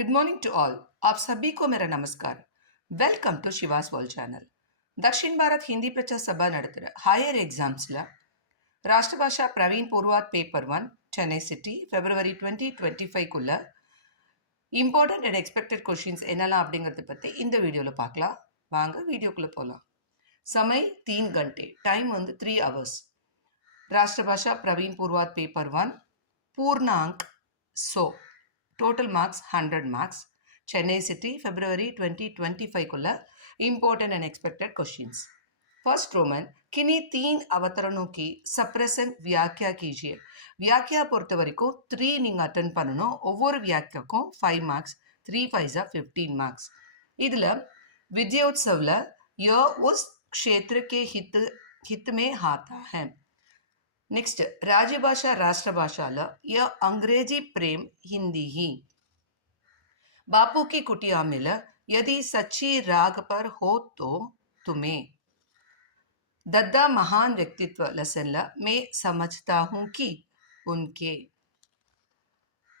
Good morning to all. आप सभी को मेरा नमस्कार। Welcome to Shivas world channel. Dakshin Bharat Hindi Prachar Sabha நடத்துற ஹையர் எக்ஸாம்ஸில் Rashtrabhasha Praveen Purvardh paper 1 Chennai city February 2025குள்ள இம்பார்ட்டன்ட் அண்ட் எக்ஸ்பெக்டட் கொஷின்ஸ் என்னெல்லாம் அப்படிங்கிறத பற்றி இந்த வீடியோவில் பார்க்கலாம். வாங்க வீடியோக்குள்ளே போகலாம். समय 3 घंटे, टाइम வந்து 3 hours. राष्ट्रभाषा प्रवीण पूर्वात पेपर 1 पूर्णांक 100, total marks 100 marks. Chennai city February 2025कुள்ள important and expected questions. First Roman, किन्हीं 3 अवतरणों की सप्रेसेंट व्याख्या कीजिए. व्याख्या பொறுத்த வரைக்கும் 3 நீங்கள் அட்டென்ட் பண்ணணும். ஒவ்வொரு வியாக்கியாக்கும் 5 marks, 3 5 15 marks. இதில் विद्योत्सवல यह उस क्षेत्र के हित में आता है. नेक्स्ट राजभाषा राष्ट्रभाषाला यह अंग्रेजी प्रेम हिंदी ही. बापू की कुटिया मिल यदि सच्ची राग पर हो तो तुम्हें. दद्दा महान व्यक्तित्व लेसन मैं समझता हूँ कि उनके.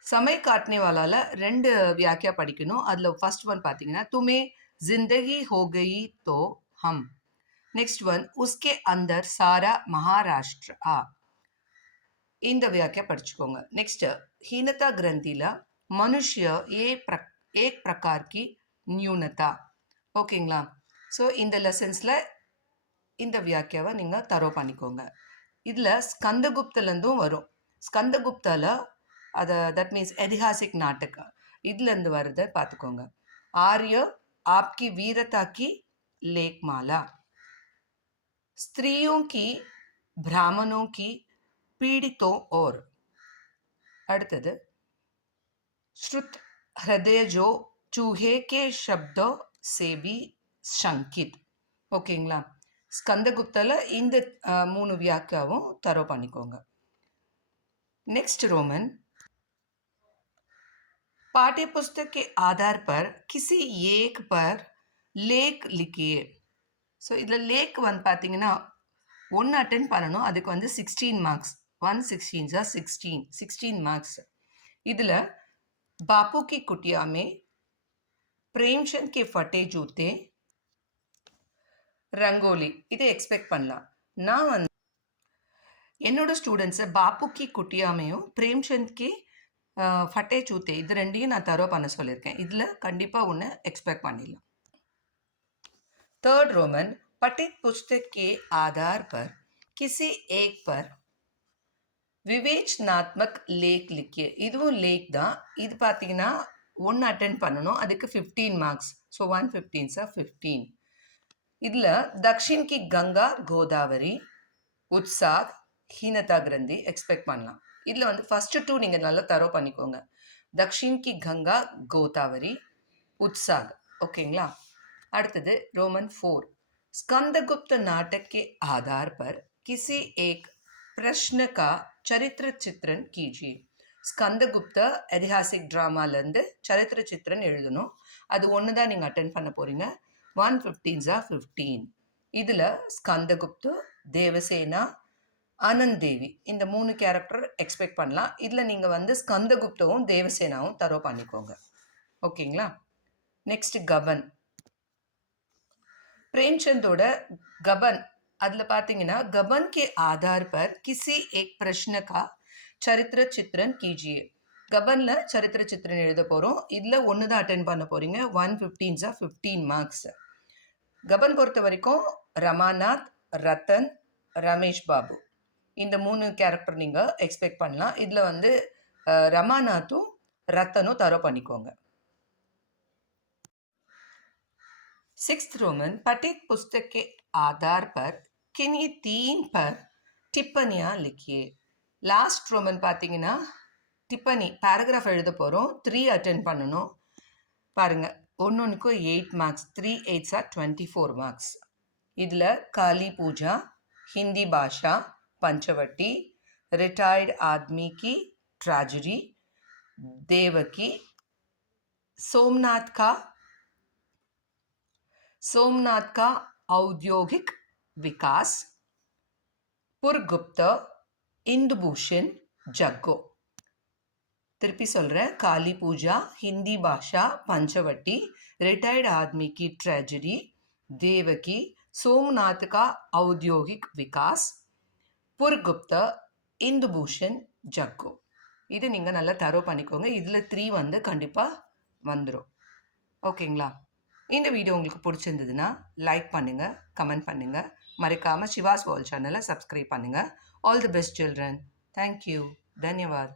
समय काटने वाला ரெண்டு வியாக்கியா படிக்கணும். அதில் ஃபர்ஸ்ட் ஒன் பார்த்தீங்கன்னா तुम्हें जिंदगी हो गई तो हम. नेक्स्ट वन उसके अंदर सारा महाराष्ट्र आ. இந்த வியாக்கியா படிச்சுக்கோங்க. नेक्स्ट हीनता ग्रंथिला मनुष्य एक प्रकार की न्यूनता. ஓகேங்களா? ஸோ இந்த லெசன்ஸில் இந்த வியாக்கியாவை நீங்கள் தரோ பண்ணிக்கோங்க. இதில் ஸ்கந்தகுப்தலேருந்தும் வரும். ஸ்கந்தகுப்தாவில் அதை தட் மீன்ஸ் ऐतिहासिक नाटक இதுலேருந்து வருதை பார்த்துக்கோங்க. आर्य आपकी वीरता की लेखमाला. स्त्रियों की ब्राह्मणों की पीड़ितों और. அடுத்தது श्रुत हृदय जो चूहे के शब्दों से भी शंकित. ஓகேங்களா? ஸ்கந்தகுப்தால இந்த 3 வியாக்கியாவும் தரோ பண்ணிக்கோங்க. नेक्स्ट रोमन, पाठ्य पुस्तक के आधार पर किसी एक पर लेख लिखिए. ஸோ இதில் லேக் வந்து பார்த்தீங்கன்னா 1 அட்டென்ட் பண்ணணும். அதுக்கு வந்து 16 மார்க்ஸ். 1 16 16 மார்க்ஸ். இதில் बापू की कुटिया में, प्रेमचंद के फटे जूते, रंगोली இதை எக்ஸ்பெக்ட் பண்ணலாம். நான் வந்து என்னோட ஸ்டூடெண்ட்ஸை பாப்பு கி குட்டியாமையும் பிரேம்சந்த் கே ஃபட்டே சூத்தே இது ரெண்டையும் நான் தரோ பண்ண சொல்லியிருக்கேன். இதில் கண்டிப்பாக ஒன்று எக்ஸ்பெக்ட் பண்ணிடலாம். थर्ड रोमन, पठित पुस्तक के आधार पर किसी एक पर விவேச்சனாத்மக் லேக் லிக்கிய. இதுவும் லேக் தான். இது பார்த்தீங்கன்னா 1 அட்டென்ட் பண்ணணும். அதுக்கு 15 மார்க்ஸ். ஸோ 1 15 15. இதில் தக்ஷின் கி கங்கா கோதாவரி, உத்சாக், ஹீனதா கிரந்தி எக்ஸ்பெக்ட் பண்ணலாம். இதில் வந்து ஃபஸ்ட்டு 2 நீங்கள் நல்லா தரோ பண்ணிக்கோங்க. தக்ஷின் கி கங்கா கோதாவரி, உத்சாக். ஓகேங்களா? அடுத்தது रोमन 4, स्कंदगुप्त नाटक के आधार पर किसी एक प्रश्न का चरित्र चित्रण कीजिए. ஸ்கந்தகுப்த ऐतिहासिक ட்ராமாலேருந்து சரித்திர சித்திரன் எழுதணும். அது ஒன்று தான் நீங்கள் அட்டென்ட் பண்ண போகிறீங்க. 1 15 15. இதில் ஸ்கந்தகுப்த, தேவசேனா, ஆனந்த் தேவி இந்த 3 கேரக்டர் எக்ஸ்பெக்ட் பண்ணலாம். இதில் நீங்கள் வந்து ஸ்கந்தகுப்தவும் தேவசேனாவும் தரோ பண்ணிக்கோங்க. ஓகேங்களா? நெக்ஸ்ட் கபன். प्रेमचंदोட गबन அதில் பார்த்தீங்கன்னா गबन के आधार पर किसी एक प्रश्न का चरित्र चित्रण कीजिए. गबனில் சரித்திர சித்திரன் எழுத போகிறோம். இதில் ஒன்று தான் அட்டென்ட் பண்ண போகிறீங்க. 1 15 15 மார்க்ஸ். गबन பொறுத்த வரைக்கும் ரமாநாத், ரத்தன், ரமேஷ் பாபு இந்த 3 கேரக்டர் நீங்கள் எக்ஸ்பெக்ட் பண்ணலாம். இதில் வந்து ரமாநாத்தும் ரத்தனும் தரோ பண்ணிக்கோங்க. सिक्स्थ रोमन, पठित पुस्तक के आधार पर किन्हीं 3 पर टिप्पणियाँ लिखिए. லாஸ்ட் ரோமன் பார்த்தீங்கன்னா டிப்பனி பேராகிராஃப் எழுத போகிறோம். 3 அட்டென்ட் பண்ணணும். பாருங்கள், ஒன்றுக்கும் 8 மார்க்ஸ். 3 8 24 மார்க்ஸ். இதில் காளி பூஜா, हिंदी भाषा, पंचवटी, रिटायर्ड आदमी की ट्रेजेडी, देवकी, सोमनाथ का औद्योगिक विकास, पुरगुप्त, इंदुभूषण, जग्गो. திருப்பி சொல்கிறேன். காளி பூஜா, ஹிந்தி பாஷா, பஞ்சவட்டி, रिटायर्ड आदमी की ट्रेजेडी, देवकी, सोमनाथ का औद्योगिक विकास, पुरगुप्त, இந்துபூஷன், ஜக்கு. இது நீங்கள் நல்லா தரோ பண்ணிக்கோங்க. இதில் 3 வந்து கண்டிப்பாக வந்துடும். ஓகேங்களா? இந்த வீடியோ உங்களுக்கு பிடிச்சிருந்ததுன்னா லைக் பண்ணுங்கள், கமெண்ட் பண்ணுங்கள். மறக்காமல் சிவாஸ் வேர்ல்ட் சேனலை சப்ஸ்கிரைப் பண்ணுங்கள். All the best children. Thank you. தன்யவாத்.